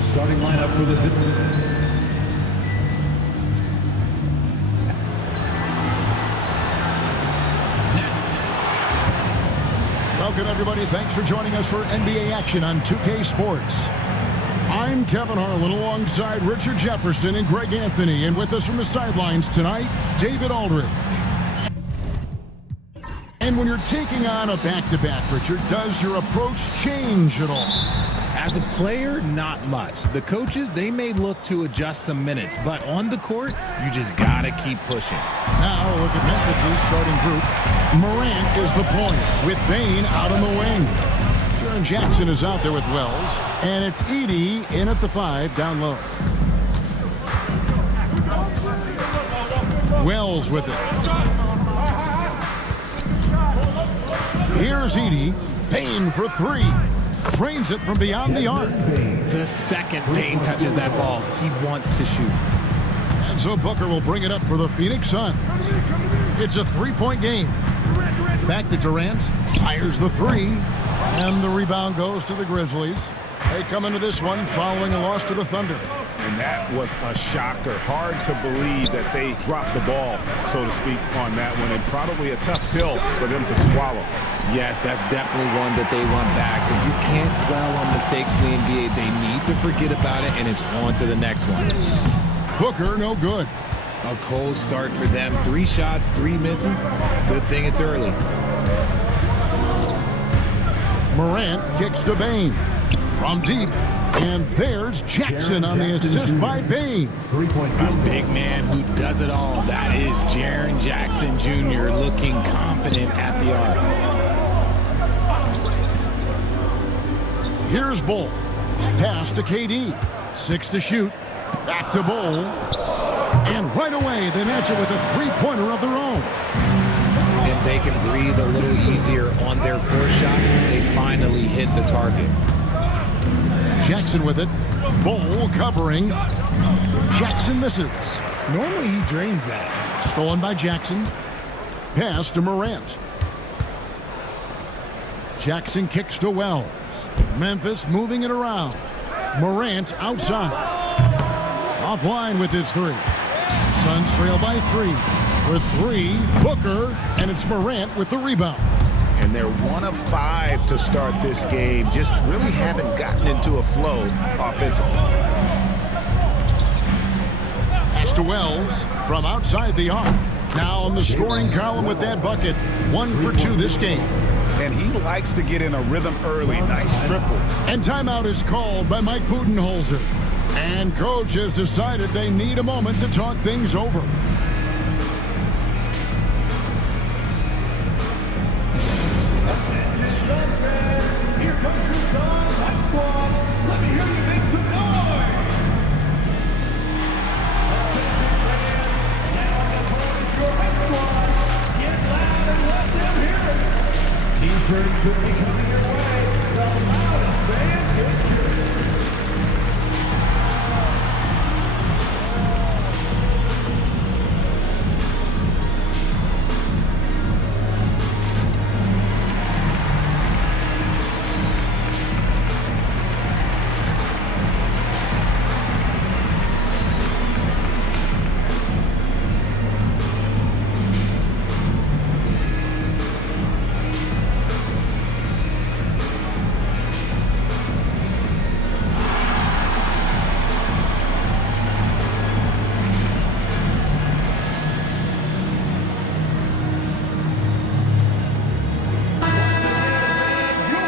The starting lineup for the Welcome, everybody. Thanks for joining us for NBA action on 2K Sports. I'm Kevin Harlan alongside Richard Jefferson and Greg Anthony. And with us from the sidelines tonight, David Aldridge. And when you're taking on a back-to-back, Richard, does your approach change at all? As a player, not much. The coaches, they may look to adjust some minutes, but on the court, you just gotta keep pushing. Now look at Memphis's starting group. Morant is the point, with Bane out on the wing. Jaren Jackson is out there with Wells, and it's Edey in at the 5 down low. Wells with it. Here's Edey. Bane for 3. Trains it from beyond the arc. The second Bane touches that ball, he wants to shoot. And so Booker will bring it up for the Phoenix Suns. It's a 3-point game. Back to Durant. Fires the 3. And the rebound goes to the Grizzlies. They come into this one following a loss to the Thunder. And that was a shocker. Hard to believe that they dropped the ball, so to speak, on that one. And probably a tough pill for them to swallow. Yes, that's definitely one that they want back. But you can't dwell on mistakes in the NBA. They need to forget about it, and it's on to the next one. Booker, no good. A cold start for them. 3 shots, 3 misses. Good thing it's early. Morant kicks to Bane. From deep. And there's Jackson on the assist by Bane. A big man who does it all. That is Jaren Jackson Jr. looking confident at the arc. Here's Bull. Pass to KD. 6 to shoot. Back to Bull. And right away, they match it with a 3-pointer of their own. If they can breathe a little easier on their first shot, they finally hit the target. Jackson with it. Bull covering. Jackson misses. Normally he drains that. Stolen by Jackson. Pass to Morant. Jackson kicks to Wells. Memphis moving it around. Morant outside. Offline with his 3. Suns trail by 3. For 3, Booker, and it's Morant with the rebound. And they're 1 of 5 to start this game. Just really haven't gotten into a flow offensively. Pass to Wells from outside the arc. Now on the scoring column with that bucket. 1 for 2 this game. And he likes to get in a rhythm early. Nice triple. And timeout is called by Mike Budenholzer. And coach has decided they need a moment to talk things over.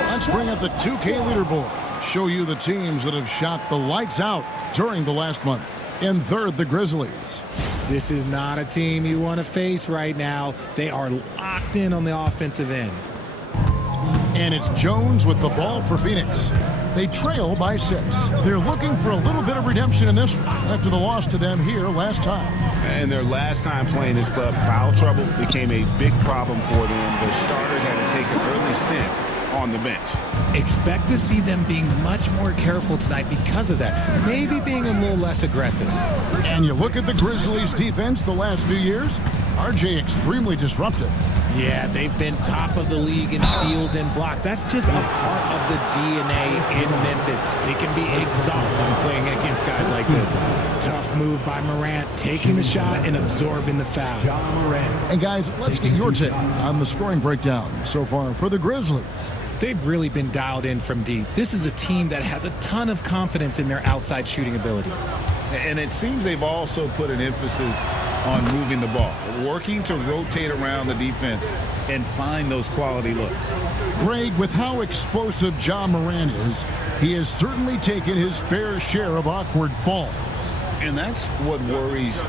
Let's bring up the 2K leaderboard. Show you the teams that have shot the lights out during the last month. In third, the Grizzlies. This is not a team you want to face right now. They are locked in on the offensive end. And it's Jones with the ball for Phoenix. They trail by 6. They're looking for a little bit of redemption in this one after the loss to them here last time. And their last time playing this club, foul trouble became a big problem for them. Their starters had to take an early stint on the bench. Expect to see them being much more careful tonight because of that. Maybe being a little less aggressive. And you look at the Grizzlies' defense the last few years, RJ extremely disruptive. Yeah, they've been top of the league in steals and blocks. That's just a part of the DNA in Memphis. It can be exhausting playing against guys like this. Tough move by Morant, taking the shot and absorbing the foul. And guys, let's get your take on the scoring breakdown so far for the Grizzlies. They've really been dialed in from deep. This is a team that has a ton of confidence in their outside shooting ability. And it seems they've also put an emphasis on moving the ball, working to rotate around the defense and find those quality looks. Greg, with how explosive Ja Morant is, he has certainly taken his fair share of awkward falls. And that's what worries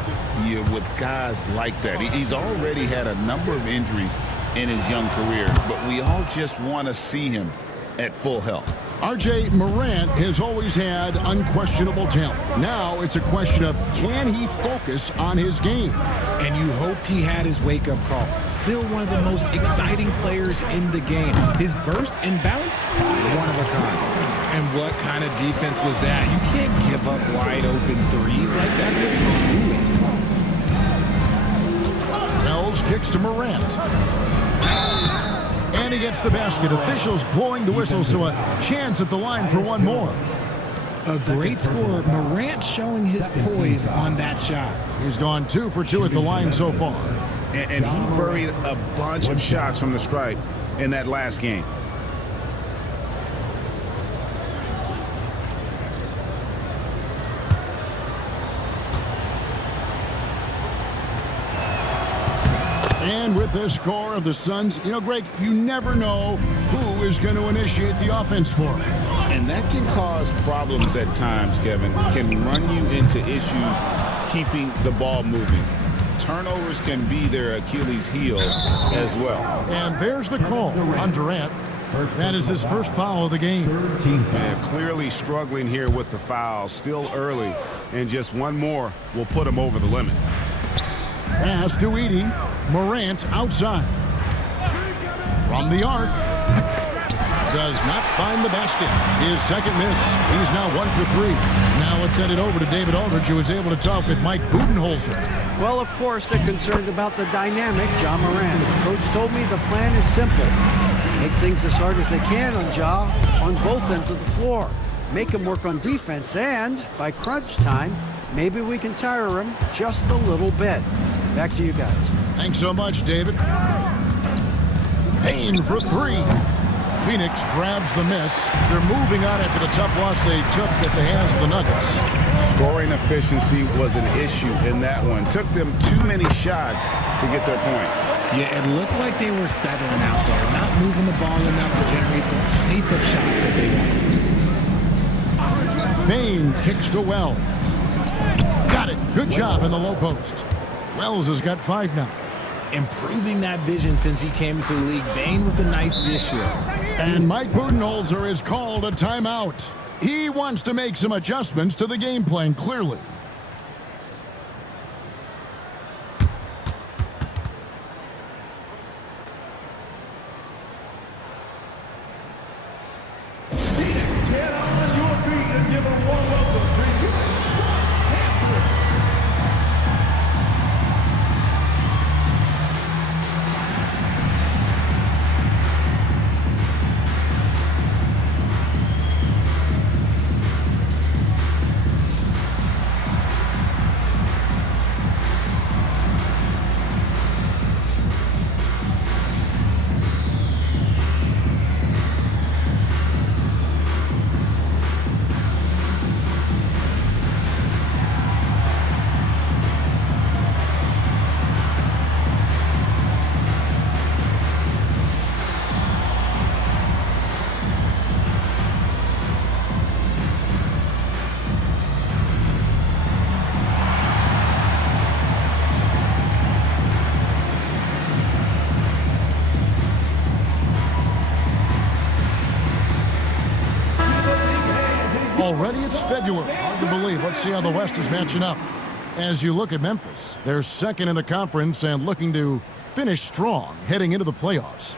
you with guys like that. He's already had a number of injuries in his young career, but we all just want to see him at full health. RJ, Morant has always had unquestionable talent. Now it's a question of, can he focus on his game? And you hope he had his wake-up call. Still one of the most exciting players in the game. His burst and bounce, one of a kind. And what kind of defense was that? You can't give up wide-open threes like that. What are you doing? Wells kicks to Morant. And he gets the basket. Officials blowing the whistle, so a chance at the line for one more. A great scorer. Morant showing his poise on that shot. He's gone 2 for 2 at the line so far. And he buried a bunch of shots from the stripe in that last game. And with the score of the Suns, you know, Greg, you never know who is going to initiate the offense for him. And that can cause problems at times, Kevin. Can run you into issues keeping the ball moving. Turnovers can be their Achilles heel as well. And there's the call on Durant. That is his first foul of the game. Yeah, clearly struggling here with the foul. Still early. And just one more will put him over the limit. Pass to Edey. Morant outside. From the arc. Does not find the basket. His second miss. He's now 1 for 3. Now let's send it over to David Aldridge, who is able to talk with Mike Budenholzer. Well, of course, they're concerned about the dynamic Ja Morant. Coach told me the plan is simple. Make things as hard as they can on Ja on both ends of the floor. Make him work on defense, and by crunch time, maybe we can tire him just a little bit. Back to you guys. Thanks so much, David. Payne for 3. Phoenix grabs the miss. They're moving on after the tough loss they took at the hands of the Nuggets. Scoring efficiency was an issue in that one. Took them too many shots to get their points. Yeah, it looked like they were settling out there, not moving the ball enough to generate the type of shots that they wanted. Payne kicks to Wells. Got it. Good job in the low post. Wells has got 5 now. Improving that vision since he came into the league. Bane with a nice dish here. And Mike Budenholzer has called a timeout. He wants to make some adjustments to the game plan, clearly. Get on your feet and give a warm welcome to Already it's February. Hard to believe. Let's see how the West is matching up. As you look at Memphis, they're second in the conference and looking to finish strong heading into the playoffs.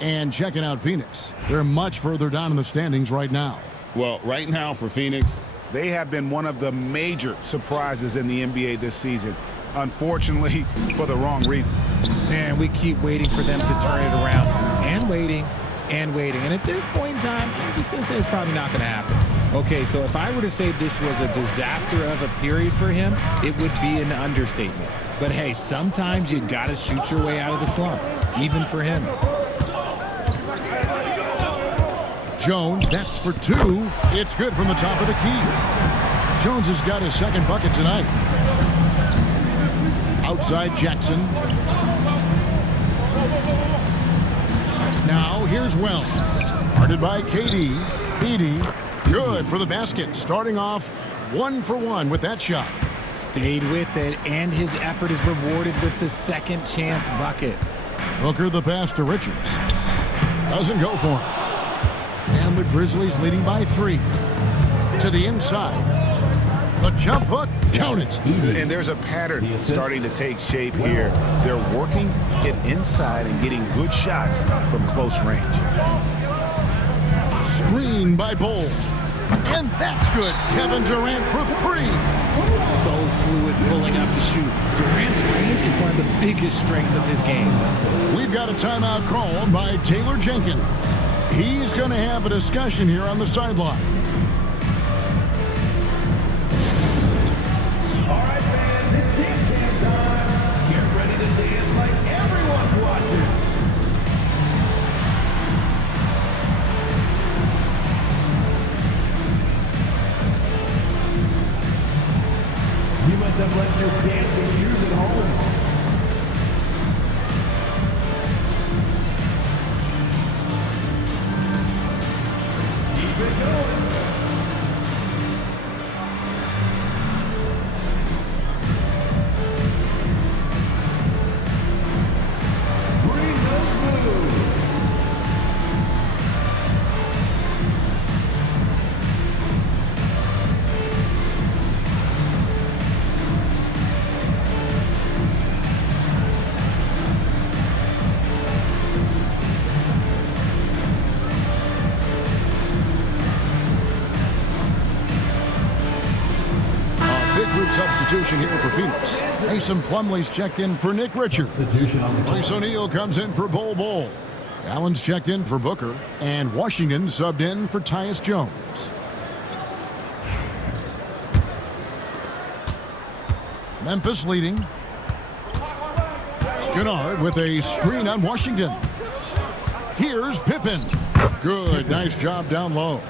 And checking out Phoenix, they're much further down in the standings right now. Well, right now for Phoenix, they have been one of the major surprises in the NBA this season. unfortunately, for the wrong reasons. Man, we keep waiting for them to turn it around and waiting and waiting. And at this point in time, I'm just going to say it's probably not going to happen. Okay, so if I were to say this was a disaster of a period for him, it would be an understatement. But hey, sometimes you got to shoot your way out of the slump, even for him. Jones, that's for 2. It's good from the top of the key. Jones has got his second bucket tonight. Outside Jackson. Now here's Wells. Guarded by KD. Beatty. Good for the basket. Starting off 1 for 1 with that shot. Stayed with it, and his effort is rewarded with the second chance bucket. Booker the pass to Richards. Doesn't go for him. And the Grizzlies leading by 3. To the inside. The jump hook. Count it. And there's a pattern starting to take shape here. They're working it inside and getting good shots from close range. Screen by Bol. And that's good. Kevin Durant for 3. So fluid pulling up to shoot. Durant's range is one of the biggest strengths of his game. We've got a timeout called by Taylor Jenkins. He's going to have a discussion here on the sideline. All right, fans, it's dance cam time. Get ready to dance like everyone's watching. You must have left your dancing shoes at home. Keep it going. Bring those moves. Substitution here for Phoenix. Mason Plumlee's checked in for Nick Richards. Bryce O'Neal comes in for Bol. Allen's checked in for Booker. And Washington subbed in for Tyus Jones. Memphis leading. Kennard with a screen on Washington. Here's Pippen. Good, nice job down low.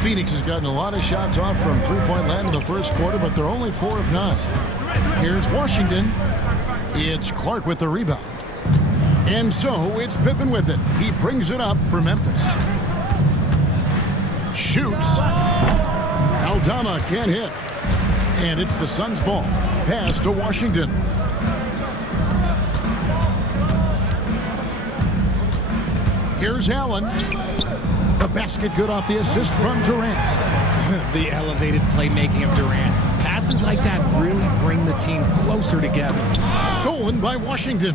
Phoenix has gotten a lot of shots off from three-point land in the first quarter, but they're only 4 of 9. Here's Washington. It's Clark with the rebound. And so it's Pippen with it. He brings it up for Memphis. Shoots. Aldama can't hit. And it's the Suns' ball. Pass to Washington. Here's Allen. The basket good off the assist from Durant. The elevated playmaking of Durant. Passes like that really bring the team closer together. Stolen by Washington.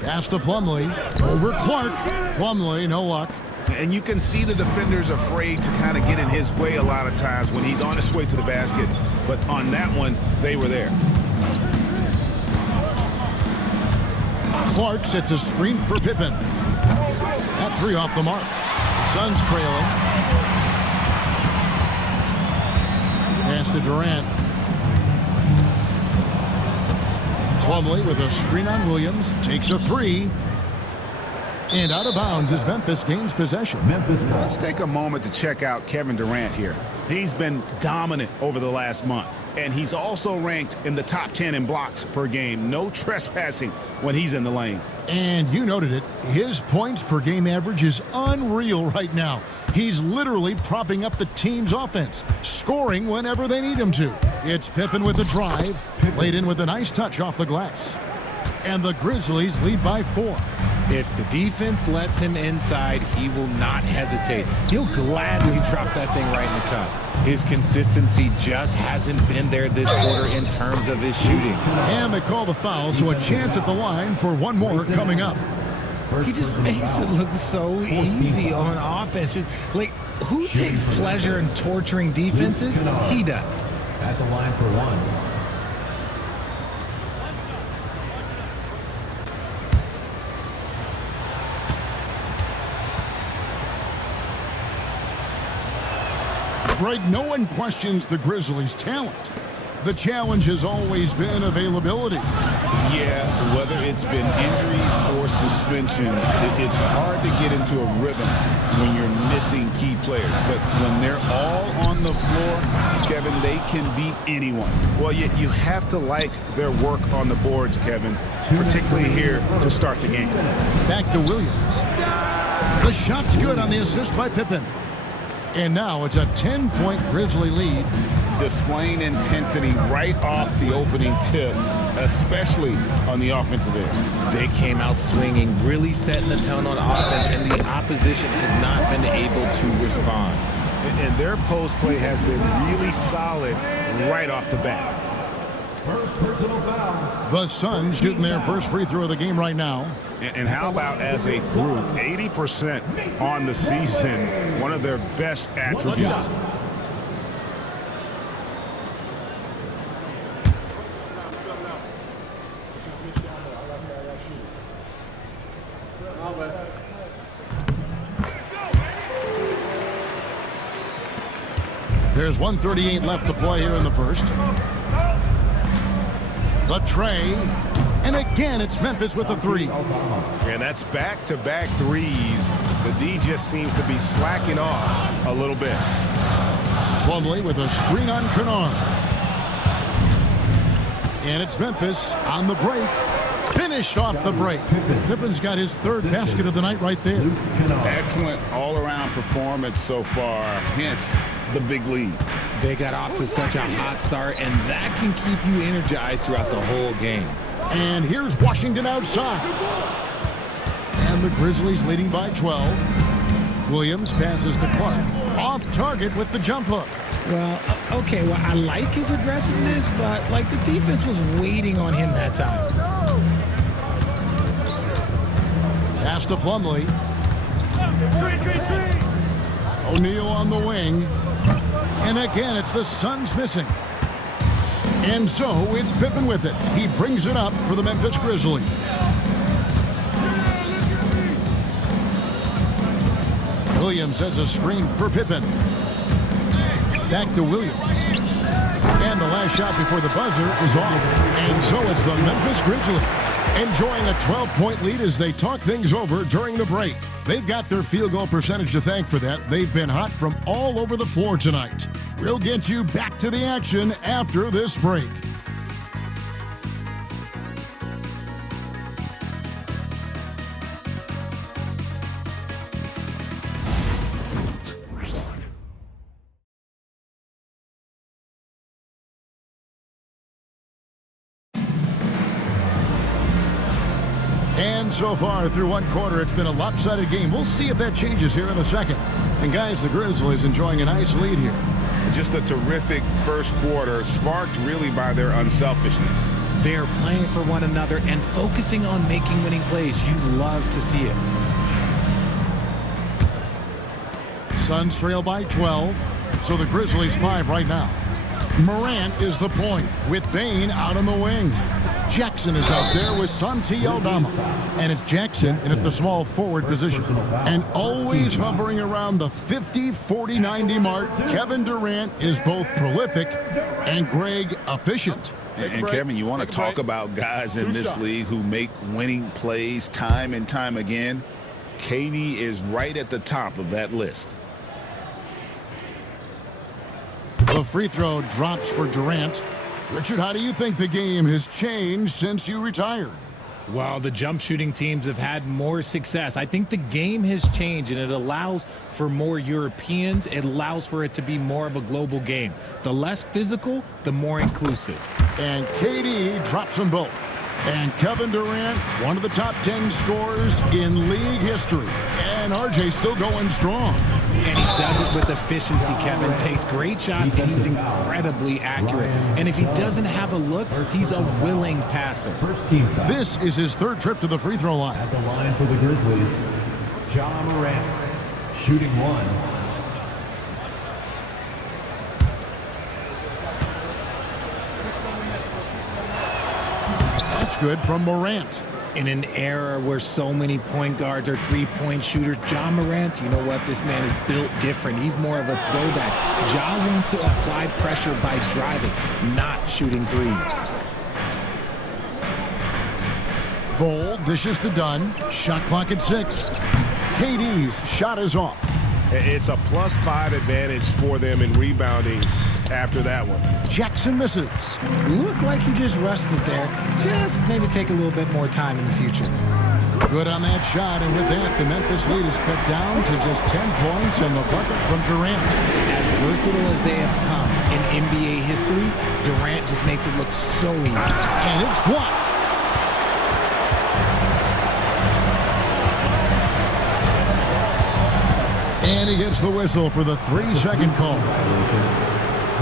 Pass to Plumlee. Over Clark. Plumlee, no luck. And you can see the defenders afraid to kind of get in his way a lot of times when he's on his way to the basket. But on that one, they were there. Clark sets a screen for Pippen. That 3 off the mark. Suns trailing. Pass to Durant. Plumlee with a screen on Williams. Takes a 3. And out of bounds as Memphis gains possession. Let's take a moment to check out Kevin Durant here. He's been dominant over the last month. And he's also ranked in the top 10 in blocks per game. No trespassing when he's in the lane. And you noted it. His points per game average is unreal right now. He's literally propping up the team's offense, scoring whenever they need him to. It's Pippen with the drive, laid in with a nice touch off the glass. And the Grizzlies lead by 4. If the defense lets him inside, he will not hesitate. He'll gladly drop that thing right in the cup. His consistency just hasn't been there this quarter in terms of his shooting. And they call the foul, so a chance at the line for one more coming up. He just makes it look so easy on offense. Just, like, who takes pleasure in torturing defenses? He does. At the line for one. Greg, no one questions the Grizzlies' talent. The challenge has always been availability. Yeah, whether it's been injuries or suspensions, it's hard to get into a rhythm when you're missing key players. But when they're all on the floor, Kevin, they can beat anyone. Well, you have to like their work on the boards, Kevin, particularly here to start the game. Back to Williams. The shot's good on the assist by Pippen. And now it's a 10-point Grizzly lead. Displaying intensity right off the opening tip, especially on the offensive end. They came out swinging, really setting the tone on offense, and the opposition has not been able to respond. And their post play has been really solid right off the bat. First personal foul. The Suns shooting their first free throw of the game right now. And how about as a group, 80% on the season, one of their best attributes. There's 1:38 left to play here in the first. The tray. And again, it's Memphis with the three. And that's back-to-back threes. The D just seems to be slacking off a little bit. Plumlee with a screen on Kennard. And it's Memphis on the break. Finished off the break. Pippen's got his third basket of the night right there. Excellent all-around performance so far, hence the big lead. They got off to such a hot start, and that can keep you energized throughout the whole game. And here's Washington outside. And the Grizzlies leading by 12. Williams passes to Clark. Off target with the jump hook. Well, okay, well, I like his aggressiveness, but, like, the defense was waiting on him that time. Pass to Plumlee. O'Neal on the wing. And again, it's the Suns missing. And so it's Pippen with it. He brings it up for the Memphis Grizzlies. Williams has a screen for Pippen. Back to Williams. And the last shot before the buzzer is off. And so it's the Memphis Grizzlies enjoying a 12-point lead as they talk things over during the break. They've got their field goal percentage to thank for that. They've been hot from all over the floor tonight. We'll get you back to the action after this break. And so far through one quarter, it's been a lopsided game. We'll see if that changes here in a second. And guys, the Grizzlies enjoying a nice lead here. Just a terrific first quarter, sparked really by their unselfishness. They're playing for one another and focusing on making winning plays. You love to see it. Suns trail by 12, so the Grizzlies 5 right now. Morant is the point with Bain out on the wing. Jackson is out there with Santi Aldama. And it's Jackson in at the small forward position. And always hovering around the 50, 40, 90 mark, Kevin Durant is both prolific and Greg efficient. And Kevin, you want to talk about guys in this league who make winning plays time and time again? KD is right at the top of that list. The free throw drops for Durant. Richard, how do you think the game has changed since you retired? Well, the jump shooting teams have had more success. I think the game has changed, and it allows for more Europeans. It allows for it to be more of a global game. The less physical, the more inclusive. And KD drops them both. And Kevin Durant, one of the top 10 scorers in league history. And RJ still going strong. And he does it with efficiency, Kevin. Takes great shots, and he's incredibly accurate. And if he doesn't have a look, he's a willing passer. First team foul. This is his third trip to the free throw line. At the line for the Grizzlies, Ja Morant, shooting one. That's good from Morant. In an era where so many point guards are three-point shooters, Ja Morant, you know what? This man is built different. He's more of a throwback. Ja wants to apply pressure by driving, not shooting threes. Bol dishes to Dunn. Shot clock at 6. KD's shot is off. It's a +5 advantage for them in rebounding after that one. Jackson misses. Looked like he just rushed it there. Just maybe take a little bit more time in the future. Good on that shot, and with that, the Memphis lead is cut down to just 10 points and the bucket from Durant. As versatile as they have come in NBA history, Durant just makes it look so easy. And it's blocked. And he gets the whistle for the 3-second call.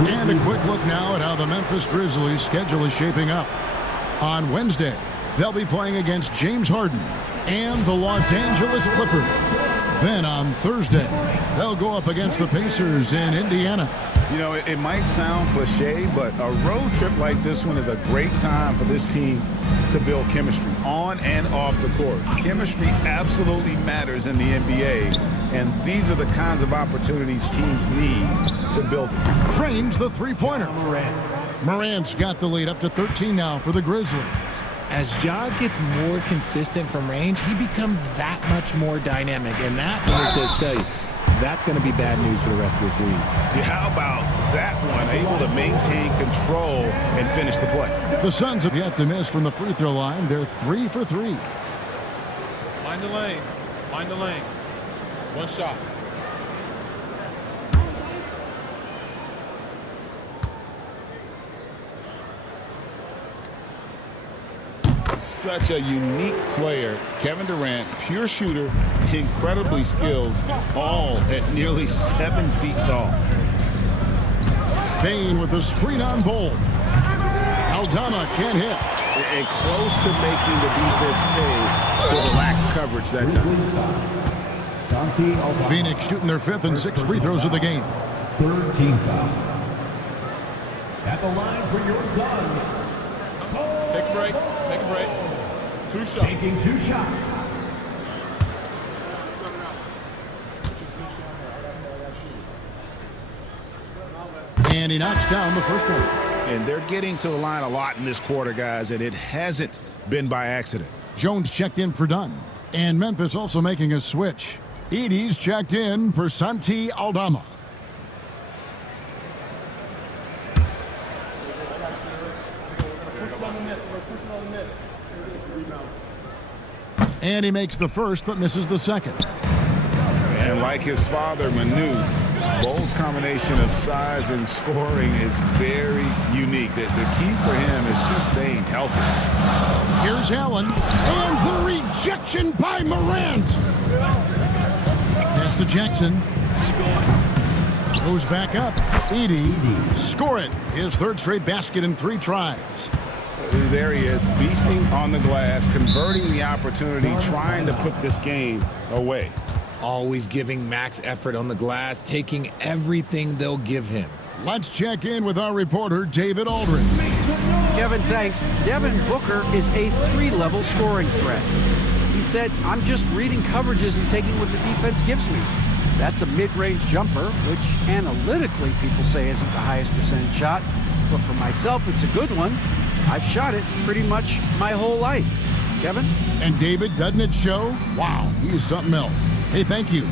And a quick look now at how the Memphis Grizzlies' schedule is shaping up. On Wednesday, they'll be playing against James Harden and the Los Angeles Clippers. Then on Thursday, they'll go up against the Pacers in Indiana. You know, it might sound cliche, but a road trip like this one is a great time for this team to build chemistry on and off the court. Chemistry absolutely matters in the NBA, and these are the kinds of opportunities teams need to build. Trains the three-pointer. Morant's got the lead up to 13 now for the Grizzlies. As Ja gets more consistent from range, he becomes that much more dynamic, and that, let me just tell you, that's going to be bad news for the rest of this league. Yeah, how about that one? Able to maintain control and finish the play. The Suns have yet to miss from the free throw line. They're 3 for 3. Mind the lanes. Mind the lanes. One shot. Such a unique player. Kevin Durant, pure shooter, incredibly skilled, all at nearly 7 feet tall. Bain with the screen on Bol. Aldama can't hit. And close to making the defense pay for the lax coverage that time. Phoenix shooting their 5th and 6th free throws of the game. Third team foul. At the line for your Suns. Take a break. Take a break. 2 shots. Taking 2 shots. And he knocks down the first one. And they're getting to the line a lot in this quarter, guys, and it hasn't been by accident. Jones checked in for Dunn. And Memphis also making a switch. Edey's checked in for Santi Aldama. And he makes the first but misses the second. And like his father, Manu, Bol's combination of size and scoring is very unique. The key for him is just staying healthy. Here's Allen. And the rejection by Morant. Pass to Jackson. Goes back up. Edey. Score it. His 3rd straight basket in 3 tries. There he is, beasting on the glass, converting the opportunity, trying to put this game away. Always giving max effort on the glass, taking everything they'll give him. Let's check in with our reporter, David Aldridge. Kevin, thanks. Devin Booker is a 3-level scoring threat. He said, I'm just reading coverages and taking what the defense gives me. That's a mid-range jumper, which analytically people say isn't the highest percentage shot. But for myself, it's a good one. I've shot it pretty much my whole life. Kevin? And David, doesn't it show? Wow, he's something else. Hey, thank you.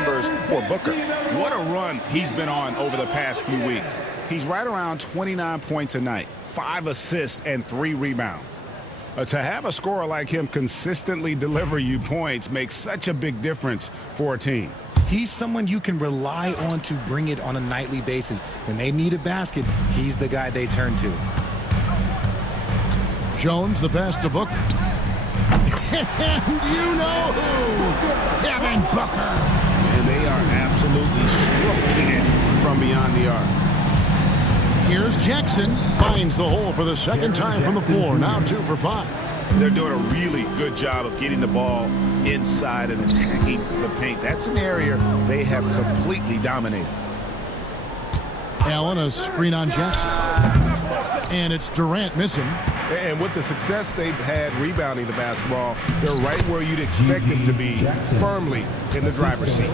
numbers for Booker. What a run he's been on over the past few weeks. He's right around 29 points a night, 5 assists, and 3 rebounds. To have a scorer like him consistently deliver you points makes such a big difference for a team. He's someone you can rely on to bring it on a nightly basis. When they need a basket, he's the guy they turn to. Jones, the pass to Booker. And you know who? Devin Booker. And they are absolutely stroking it from beyond the arc. Here's Jackson. Finds the hole for the second time from the floor. Now 2 for 5. They're doing a really good job of getting the ball inside and attacking the paint. That's an area they have completely dominated. Allen, a screen on Jackson. And it's Durant missing. And with the success they've had rebounding the basketball, they're right where you'd expect them to be, firmly in the driver's seat.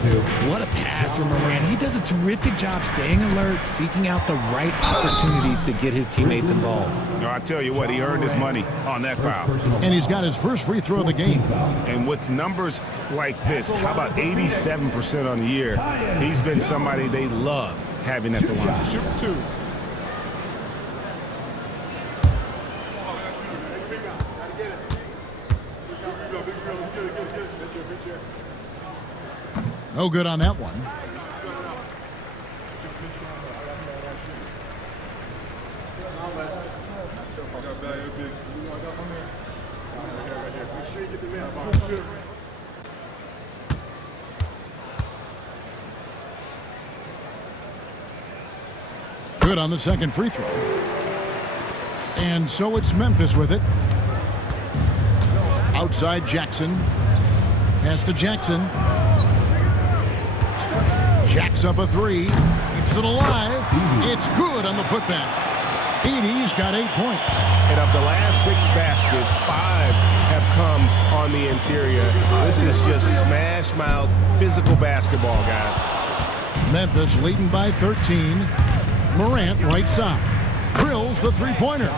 What a pass from Morant. He does a terrific job staying alert, seeking out the right opportunities to get his teammates involved. I tell you what, he earned his money on that foul. And he's got his first free throw of the game. And with numbers like this, how about 87% on the year? He's been somebody they love having at the line. Shoot 2. No good on that one. Good on the second free throw. And so it's Memphis with it. Outside Jackson. Pass to Jackson. Jacks up a 3. Keeps it alive. It's good on the putback. Edey's got 8 points. And of the last 6 baskets, 5 have come on the interior. This is just smash-mouth physical basketball, guys. Memphis leading by 13. Morant right side. Drills the three-pointer.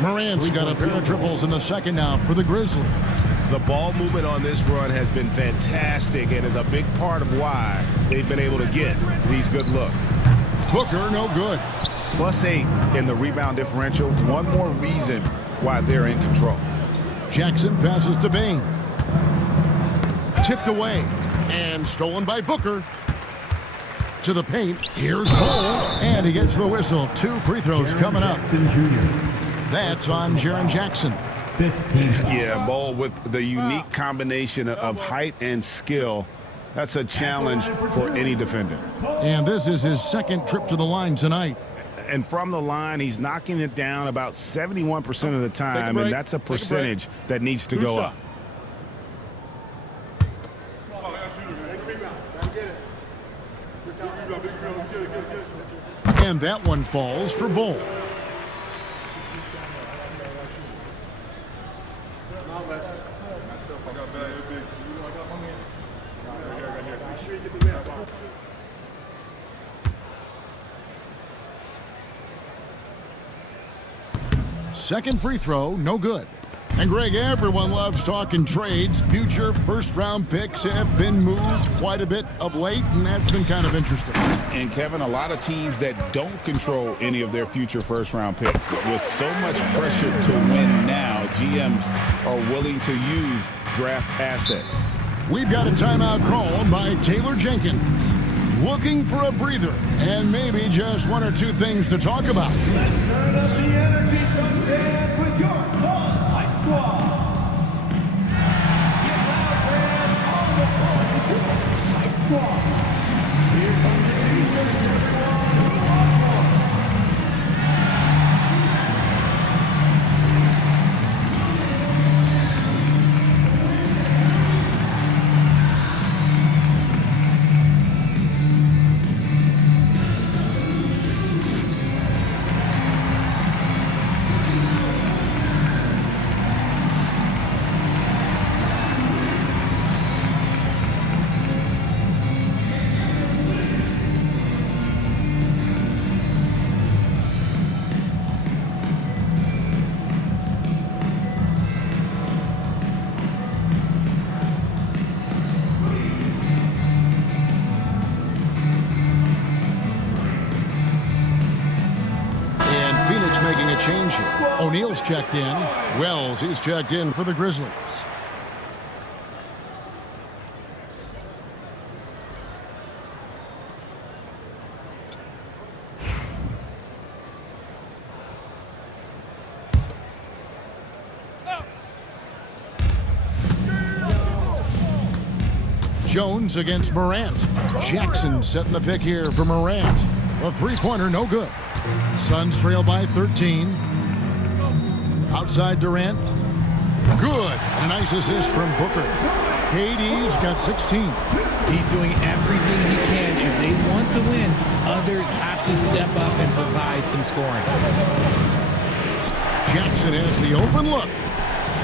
Morant's got a pair of triples in the second now for the Grizzlies. The ball movement on this run has been fantastic and is a big part of why they've been able to get these good looks. Booker, no good. +8 in the rebound differential. One more reason why they're in control. Jackson passes to Bain. Tipped away and stolen by Booker. To the paint. Here's Cole, and he gets the whistle. 2 free throws coming up. That's on Jaren Jackson. Yeah, Ball with the unique combination of height and skill. That's a challenge for any defender. And this is his second trip to the line tonight. And from the line, he's knocking it down about 71% of the time, and that's a percentage that needs to go up. And that one falls for Bull. Second free throw, no good. And Greg, everyone loves talking trades. Future first-round picks have been moved quite a bit of late, and that's been kind of interesting. And, Kevin, a lot of teams that don't control any of their future first-round picks. With so much pressure to win now, GMs are willing to use draft assets. We've got a timeout called by Taylor Jenkins. Looking for a breather and maybe just 1 or 2 things to talk about. Let's turn up the energy, Suns fans, with your Suns Hype Squad. Get loud, fans, on the court with your Hype Squad. Here comes the defense, everyone. Who wants one? change here. O'Neal's checked in. Wells is checked in for the Grizzlies. Jones against Morant. Jackson setting the pick here for Morant. A three-pointer, no good. Suns trail by 13. Outside Durant. Good. A nice assist from Booker. KD's got 16. He's doing everything he can. If they want to win, others have to step up and provide some scoring. Jackson has the open look.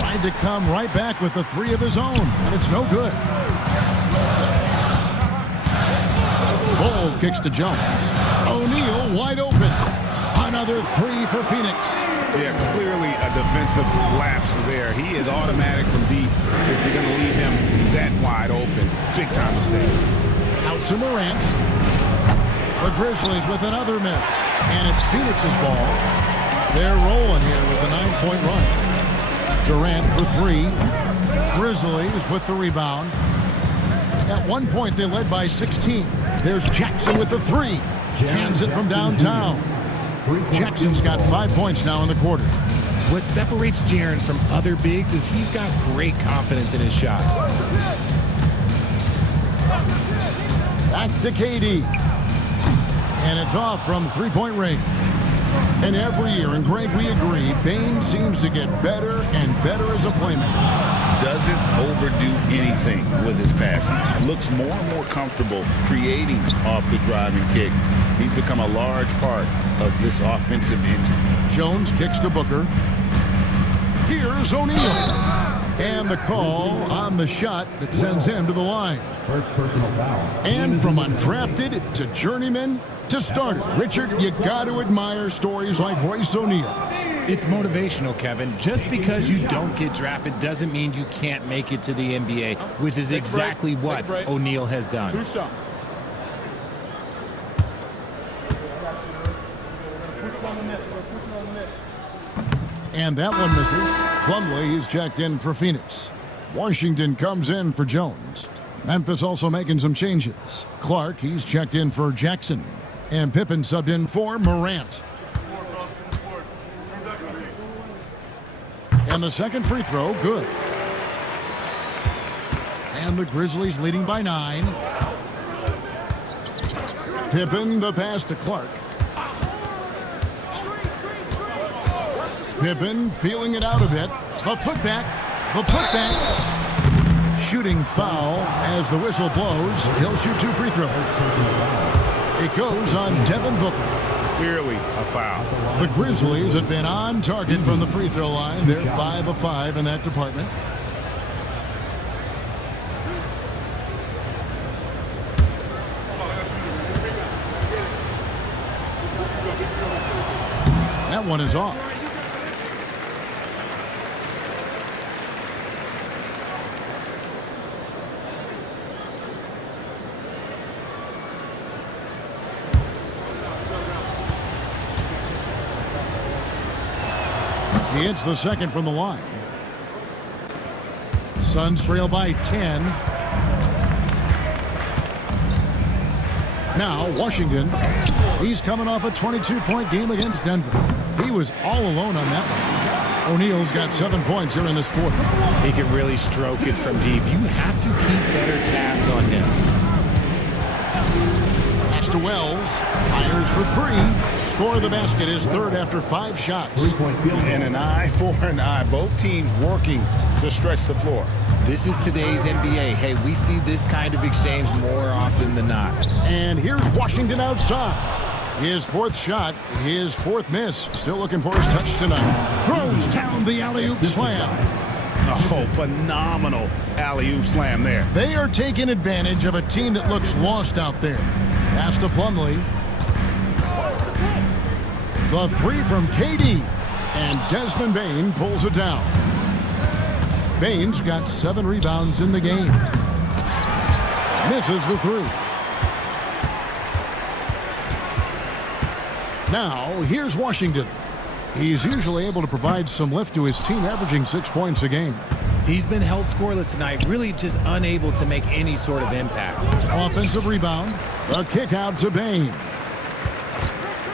Tried to come right back with the three of his own, and it's no good. Ball kicks to Jones. O'Neal wide open. Another three for Phoenix. Yeah, clearly a defensive lapse there. He is automatic from deep if you're going to leave him that wide open. Big time mistake. Out to Morant. The Grizzlies with another miss. And it's Phoenix's ball. They're rolling here with a 9-point run. Durant for three. Grizzlies with the rebound. At one point, they led by 16. There's Jackson with the three. Cans it from downtown. Jackson's got 5 points now in the quarter. What separates Jaren from other bigs is he's got great confidence in his shot. Back to KD. And it's off from three-point range. And every year, and Greg, we agree, Bane seems to get better and better as a playmaker. Doesn't overdo anything with his passing. Looks more and more comfortable creating off the driving kick. He's become a large part of this offensive engine. Jones kicks to Booker. Here's O'Neal. And the call on the shot that sends him to the line. First personal foul. And from undrafted to journeyman to starter, Richard, you got to admire stories like Royce O'Neal. It's motivational, Kevin. Just because you don't get drafted doesn't mean you can't make it to the NBA, which is exactly what O'Neal has done. And that one misses. Plumlee is checked in for Phoenix. Washington comes in for Jones. Memphis also making some changes. Clark, he's checked in for Jackson. And Pippen subbed in for Morant. And the second free throw, good. And the Grizzlies leading by 9. Pippen, the pass to Clark. Pippen feeling it out a bit. The putback. Shooting foul as the whistle blows. He'll shoot 2 free throws. It goes on Devin Booker. Clearly a foul. The Grizzlies have been on target from the free throw line. They're 5 of 5 in that department. That one is off. He hits the second from the line. Suns trail by 10. Now Washington. He's coming off a 22-point game against Denver. He was all alone on that one. O'Neal's got 7 points here in this quarter. He can really stroke it from deep. You have to keep better tabs on him. Pass to Wells. Fires for 3. Score the basket, his third after 5 shots. And an eye for an eye. Both teams working to stretch the floor. This is today's NBA. Hey, we see this kind of exchange more often than not. And here's Washington outside. His 4th shot, his 4th miss. Still looking for his touch tonight. Throws down the alley-oop slam. Oh, phenomenal alley-oop slam there. They are taking advantage of a team that looks lost out there. Pass to Plumlee. The 3 from KD. And Desmond Bane pulls it down. Bane's got 7 rebounds in the game. Misses the 3. Now, here's Washington. He's usually able to provide some lift to his team, averaging 6 points a game. He's been held scoreless tonight, really just unable to make any sort of impact. Offensive rebound. The kick out to Bain.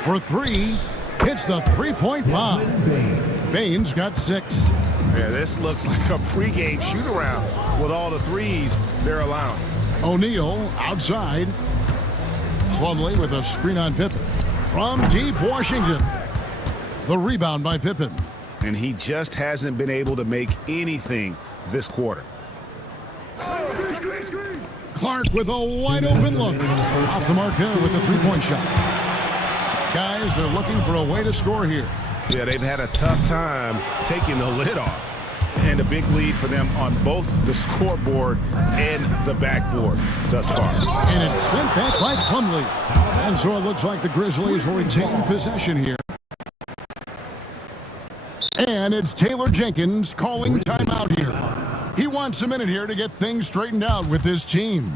For three, hits the three-point bomb. Bain's got 6. Yeah, this looks like a pregame shoot-around with all the threes they're allowing. O'Neal outside. Plumlee with a screen on Pippen. From deep Washington. The rebound by Pippen. And he just hasn't been able to make anything this quarter. Clark with a wide open look. Off the mark there with the three-point shot. Guys, they're looking for a way to score here. Yeah, they've had a tough time taking the lid off. And a big lead for them on both the scoreboard and the backboard thus far. And it's sent back by Plumlee. And so it looks like the Grizzlies will retain possession here. And it's Taylor Jenkins calling timeout here. He wants a minute here to get things straightened out with his team.